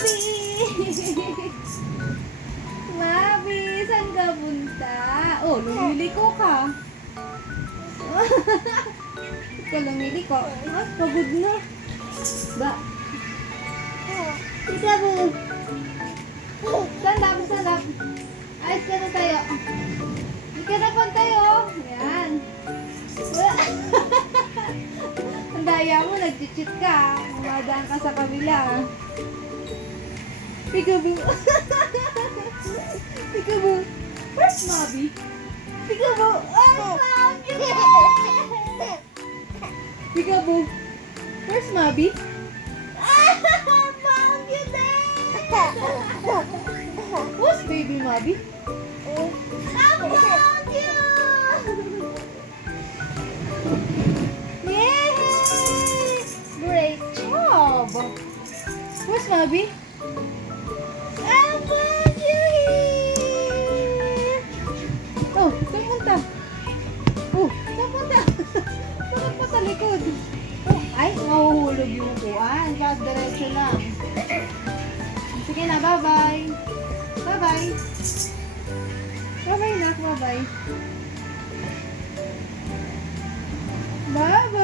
Mabi! Mabi, saan ka punta? Oh, lumiliko ka. Ika lumiliko. Ah, pagod na. Ba? Ika mo. Stand up, stand up. Ayos ka na tayo. Ika na pa tayo. Yan. Ang daya mo, nag-cheat ka. Umadaan ka sa kabila. Peekaboo. Peekaboo. Where's Mabi? Peekaboo. Ay, found you there. Peekaboo. Where's Mabi? Ah, found you there. Who's baby Mabi? I found you. Yay! Great job. Where's Mabi? I found you here. Oh, saan punta? Oh, saan punta? Saan pa sa likod? Oh, ay, mahuhulog yung upuan. Kaya diretso lang. Sige na, bye-bye. Bye-bye. Bye-bye na, bye-bye. Bye-bye.